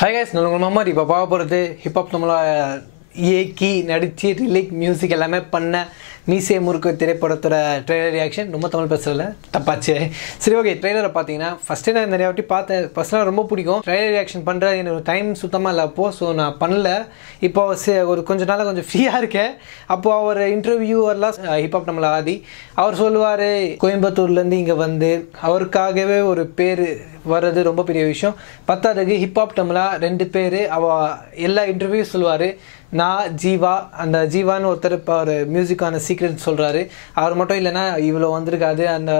Hi guys, நான் உங்கள் மாமா இப்போ பார்க்க போகிறது ஹிப்ஹாப் நம்மளை இயக்கி நடித்து ரிலீக் மியூசிக் எல்லாமே பண்ண மீசே முறுக்கு திரைப்படத்தோட ட்ரெய்லர் ரியாக்ஷன். ரொம்ப தமிழ் பேசுகிறதில்ல, தப்பாச்சு. சரி, ஓகே. ட்ரெய்லரை பார்த்தீங்கன்னா ஃபஸ்ட்டே நான் நிறையா வாட்டி பார்த்தேன். பர்சனலாக ரொம்ப பிடிக்கும். ட்ரெய்லர் ரியாக்ஷன் பண்ணுற எனக்கு டைம் சுத்தமாக இல்லை அப்போது. ஸோ நான் பண்ணல. இப்போ ஒரு கொஞ்ச நாளாக கொஞ்சம் ஃப்ரீயாக இருக்கேன். அப்போது அவர் இன்டர்வியூவர்லாம் ஹிப்ஹாப் நம்மளை ஆதி அவர் சொல்லுவார், கோயம்புத்தூர்லேருந்து இங்கே வந்து அவருக்காகவே ஒரு பேர் வர்றது ரொம்ப பெரிய விஷயம். பத்தாவதுக்கு ஹிப்ஹாப் தமிழா 2 பேர் எல்லா இன்டர்வியூ சொல்லுவார். நான் ஜீவா, அந்த ஜீவான்னு ஒருத்தர் இப்போ ஒரு மியூசிக்கான சீக்ரெட் சொல்கிறாரு. அவர் மட்டும் இல்லைன்னா இவ்வளோ வந்திருக்காது. அந்த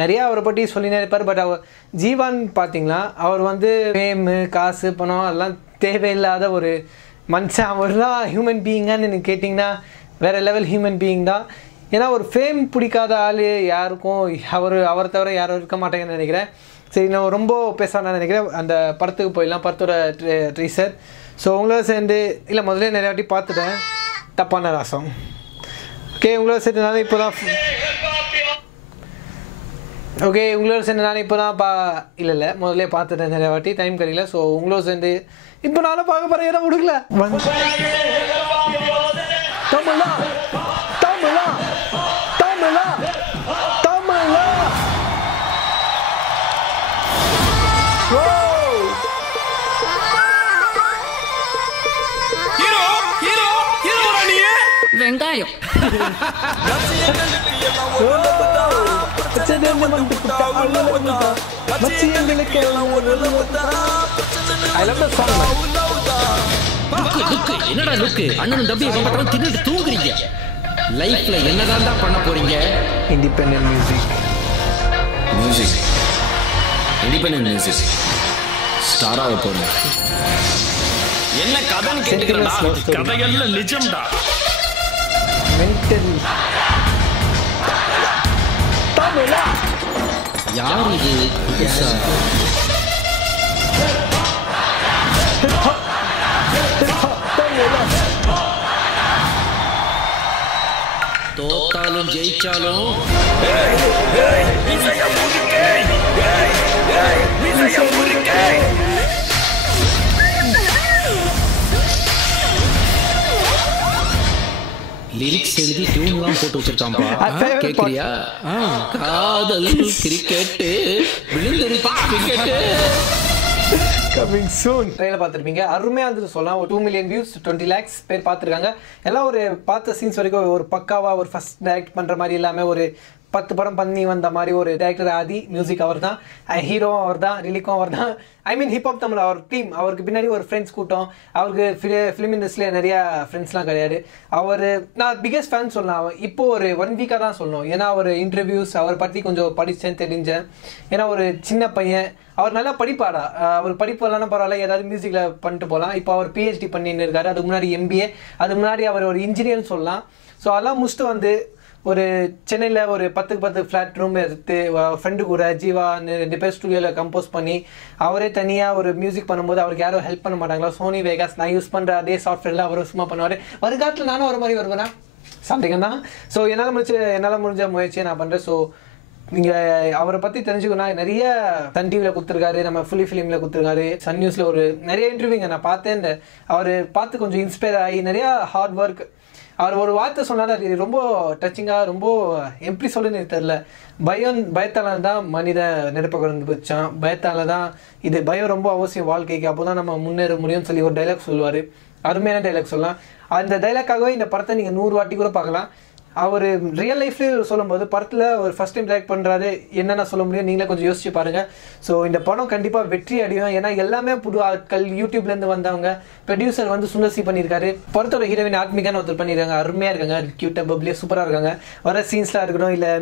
நிறையா அவரை பற்றி சொல்லினே இருப்பார். பட் அவர் ஜீவான்னு பார்த்தீங்கன்னா அவர் வந்து ஃபேமு, காசு, பணம் எல்லாம் தேவையில்லாத ஒரு மனுஷன். அவர் தான் ஹியூமன் பீயிங்கான்னு எனக்கு கேட்டிங்கன்னா வேறு லெவல் ஹியூமன் பீயிங் தான். ஏன்னா ஒரு ஃபேம் பிடிக்காத ஆள் யாருக்கும் அவரை தவிர யாரும் இருக்க மாட்டேங்கன்னு நினைக்கிறேன். சரி, நான் ரொம்ப பேச நினைக்கிறேன். அந்த படத்துக்கு போயிடலாம். படத்தோட ட்ரீசர். ஸோ உங்களோட சேர்ந்து இல்லை முதல்ல நிறைய வாட்டி பார்த்துட்டேன். தப்பான ராசம். ஓகே, உங்களோட சேர்ந்து நானே இப்போ தான் இல்லை முதல்ல பார்த்துட்டேன் நிறைய வாட்டி. டைம் கிடைக்கல. ஸோ உங்களோட சேர்ந்து இப்போ நானும் பார்க்க போகிறேன். ஏன்னா கொடுக்கல தமிழா தமிழா தமிழா தமிழா. வெங்காயம் என்னடா லுக்கு? அண்ணனும் தம்பி தின்னுட்டு தூங்குறீங்க. லைஃப்ல என்னதான் தான் பண்ண போறீங்க? இண்டிபெண்டன்ட் மியூசிக் ஸ்டார் ஆக போறீங்க. என்ன கதைன்னு கேட்டுக்கிறா? கதையெல்லாம் நிஜம்டா. யார் இது புதுசா? தோத்தாலும் ஜெயிச்சாலும் லிரிக்ஸ் எழுதி டியூன்லாம் போட்டு வச்சிருக்காம்பா. கேக்குறியா? காதல் கிரிக்கெட்டு விழுந்துருச்சு கிரிக்கெட்டு. Coming soon. ட்ரெயிலர் பார்த்துருப்பீங்க. அருமையாக இருந்தது சொல்லலாம். ஒரு 2 million views, 20 lakhs பேர் பார்த்துருக்காங்க. எல்லாம் ஒரு பார்த்த சீன்ஸ் வரைக்கும் ஒரு பக்காவாக ஒரு ஃபஸ்ட் டைரக்ட் பண்ணுற மாதிரி இல்லாமல் ஒரு 10 படம் பண்ணி வந்த மாதிரி ஒரு டைரக்டர் ஆதி. மியூசிக் அவர் தான், ஹீரோவும் அவர் தான், ரிலிக்கும் அவர் தான். ஐ மீன் ஹிப்ஹாப் தமிழ் அவர் டீம். அவருக்கு பின்னாடி ஒரு ஃப்ரெண்ட்ஸ் கூட்டம். அவருக்கு ஃபிலிம் இண்டஸ்ட்ரியில் நிறையா ஃப்ரெண்ட்ஸ்லாம் கிடையாது. நான் பிகெஸ்ட் ஃபேன் சொல்லலாம். இப்போ ஒரு 1 வீக்காக தான் சொல்லணும். ஏன்னா அவர் இன்டர்வியூஸ் அவரை பற்றி கொஞ்சம் படித்தேன், தெரிஞ்சேன். ஏன்னா ஒரு சின்ன பையன், அவர் நல்லா படிப்பாரா. அவர் படிப்பு இல்லைன்னா பரவாயில்ல, ஏதாவது மியூசிக்கில் பண்ணிட்டு போகலாம். இப்போ அவர் PhD பண்ணின்னு இருக்காரு. அதுக்கு முன்னாடி MBA, அதுக்கு முன்னாடி அவர் ஒரு இன்ஜினியர்னு சொல்லலாம். ஸோ அதெல்லாம் முடிச்சுட்டு வந்து ஒரு சென்னையில் ஒரு 10க்கு 10 ஃப்ளாட் ரூம் எடுத்து ஃப்ரெண்டு கூட ஜீவா 2 பேர் ஸ்டுடியோவில் கம்போஸ் பண்ணி அவரே தனியாக ஒரு மியூசிக் பண்ணும்போது அவருக்கு யாரும் ஹெல்ப் பண்ண மாட்டாங்களா? சோனி வேகாஸ் நான் யூஸ் பண்ணுற அதே சாஃப்ட்வேரில் அவர் சும்மா பண்ணுவார். வருங்காலத்தில் நானும் ஒரு மாதிரி வருவேனா சம்திங் தான். ஸோ என்னால் முடிஞ்ச முயற்சியை நான் பண்ணுறேன். ஸோ நீங்கள் அவரை பற்றி தெரிஞ்சுக்கணும். நிறைய சன் டிவியில் கொடுத்துருக்காரு, நம்ம ஃபிலிமில் கொடுத்துருக்காரு, சன் நியூஸில் ஒரு நிறைய இன்டர்வியூங்க நான் பார்த்தேன். இந்த அவர் பார்த்து கொஞ்சம் இன்ஸ்பயர் ஆகி நிறையா ஹார்ட் ஒர்க். அவர் ஒரு வார்த்தை சொன்னார், அது ரொம்ப டச்சிங்காக, ரொம்ப எப்படி சொல்லுன்னு தெரில. பயத்தால் தான் மனித நெருப்பை கொண்டு வச்சான். பயத்தால் தான் இது பயம் ரொம்ப அவசியம் வாழ்க்கைக்கு. அப்போ தான் நம்ம முன்னேற முடியும்னு சொல்லி ஒரு டைலாக் சொல்லுவார். அருமையான டைலாக் சொல்லலாம். அந்த டைலாக்காகவே இந்த படத்தை நீங்கள் 100 வாட்டி கூட பார்க்கலாம். அவர் ரியல் லைஃப்லேயே சொல்லும்போது படத்தில் ஒரு ஃபஸ்ட் டைம் டைரக்ட் பண்ணுறாரு, என்னென்ன சொல்ல முடியும் நீங்களே கொஞ்சம் யோசிச்சு பாருங்கள். ஸோ இந்த படம் கண்டிப்பாக வெற்றி அடையும். ஏன்னா எல்லாமே புது ஆட்கள், யூடியூப்லேருந்து வந்தவங்க. ப்ரொடியூசர் வந்து சுந்தர்சி பண்ணியிருக்காரு. படத்தோட ஹீரோயின் ஆத்மிகான்னு ஒருத்தர் பண்ணியிருக்காங்க. அருமையாக இருக்காங்க, க்யூட்டாக பப்ளியாக சூப்பராக இருக்காங்க. வர சீன்ஸ்லாம் இருக்கணும். இல்லை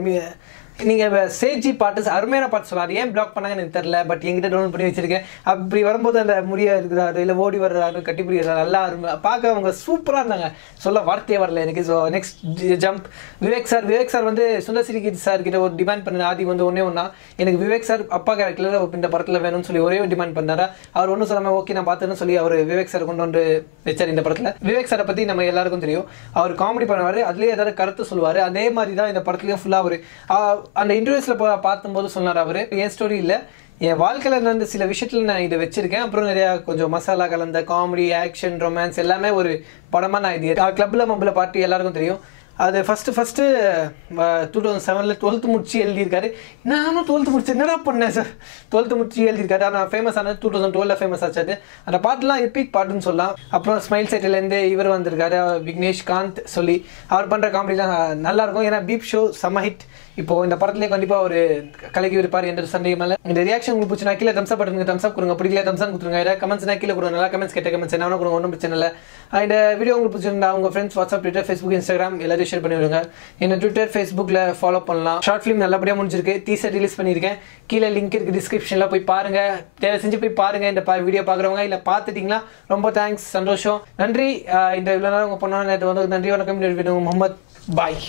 நீங்கள் சேஜி பாட்டு அருமையான பாட்டு சொல்லலாம். ஏன் பிளாக் பண்ணாங்கன்னு எனக்கு தெரில. பட் என்கிட்ட டவுன்லோட் பண்ணி வச்சிருக்கேன். அப்படி வரும்போது அந்த முடிய இருக்கிறாரு, இல்லை ஓடி வர்றாரு, கட்டி பிடிக்கிறாரு, நல்லா அருமை பார்க்க அவங்க சூப்பராக இருந்தாங்க. சொல்ல வார்த்தையே வரல எனக்கு. So next jump Vivek sir வந்து சுந்தர்சி சார் கிட்ட ஒரு டிமாண்ட் பண்ண ஆதி வந்து ஒன்றா எனக்கு விவேக் சார் அப்பா கேரக்டரில் இந்த படத்தில் வேணும்னு சொல்லி ஒரே டிமாண்ட் பண்ணாரா. அவர் ஒன்றும் சொல்லாமல் ஓகே நான் பார்த்துன்னு சொல்லி அவர் விவேக் சார் கொண்டு வந்து வச்சார் இந்த படத்தில். விவேக் சாரை பற்றி நம்ம எல்லாருக்கும் தெரியும். அவர் காமெடி பண்ணுவார், அதுலேயே ஏதாவது கருத்து சொல்லுவார். அதே மாதிரி தான் இந்த படத்துலேயும் ஃபுல்லாக அவர் அந்த இன்டர்வியூஸில் பார்க்கும்போது சொன்னார். அவர் என் ஸ்டோரி இல்லை, என் வாழ்க்கையில் நடந்த சில விஷயத்தில் நான் இதை வச்சிருக்கேன். அப்புறம் நிறையா கொஞ்சம் மசாலா கலந்த காமெடி, ஆக்ஷன், ரொமான்ஸ் எல்லாமே ஒரு படமாக நான் இது கிளப்பில் மம்பில் பாட்டு எல்லாருக்கும் தெரியும். அது ஃபஸ்ட்டு 2007 12th முடிச்சு எழுதியிருக்காரு. நானும் 12th முடிச்சு என்னடா பண்ணேன் சார், 12th முடிச்சு எழுதியிருக்காரு. ஆனால் ஃபேமஸ் ஆனது 2012 ஃபேமஸ் ஆச்சாது. அந்த பாட்டுலாம் எப்பிக் பாட்டுன்னு சொல்லலாம். அப்புறம் ஸ்மைல் சைட்டிலேருந்து இவர் வந்திருக்காரு, விக்னேஷ் காந்த் சொல்லி. அவர் பண்ணுற காமெடிலாம் நல்லாயிருக்கும். ஏன்னா பீப் ஷோ செம்ம ஹிட். இப்போது இந்த படத்துலேயே கண்டிப்பாக ஒரு கலக்கி இருப்பார் என்ற சந்தேகம் இல்லை. இந்த ரியாக்ஷன் உங்களுக்கு பிடிச்சினா கீழே தம்ஸ் அப் பண்ணுங்க, தம்ஸ் அப் கொடுங்க. பிடிக்கல தம்ஸ் அப் கொடுத்துருங்க. ஏதாவது கமெண்ட்ஸ்னா கீழே கொடுங்க. நல்லா கமெண்ட்ஸ் கேட்ட கமெண்ட்ஸ் என்ன கொடுங்க, ஒன்றும் பிரச்சனை இல்லை. இந்த வீடியோ உங்களுக்கு பிடிச்சிருந்தா உங்கள் friends WhatsApp, Twitter, Facebook, Instagram எல்லாத்தையும் ஷேர் பண்ணி விடுங்க. என்ன ட்விட்டர், ஃபேஸ்புக்கில் ஃபாலோ பண்ணலாம். ஷார்ட் ஃபிலிம் நல்லபடியாக முடிஞ்சிருக்கு. டீசர் ரிலீஸ் பண்ணியிருக்கேன். கீழே லிங்க் இருக்குது டிஸ்கிரிப்ஷனில், போய் பாருங்கள். தேவை செஞ்சு போய் பாருங்கள். இந்த வீடியோ பார்க்குறவங்க இல்லை பார்த்துட்டிங்களா ரொம்ப தேங்க்ஸ், சந்தோஷம், நன்றி. இந்த இவ்வளோ நேரம் உங்கள் பொண்ணான நேரத்தை வந்து நன்றி. வணக்கம். முகமது பாய்.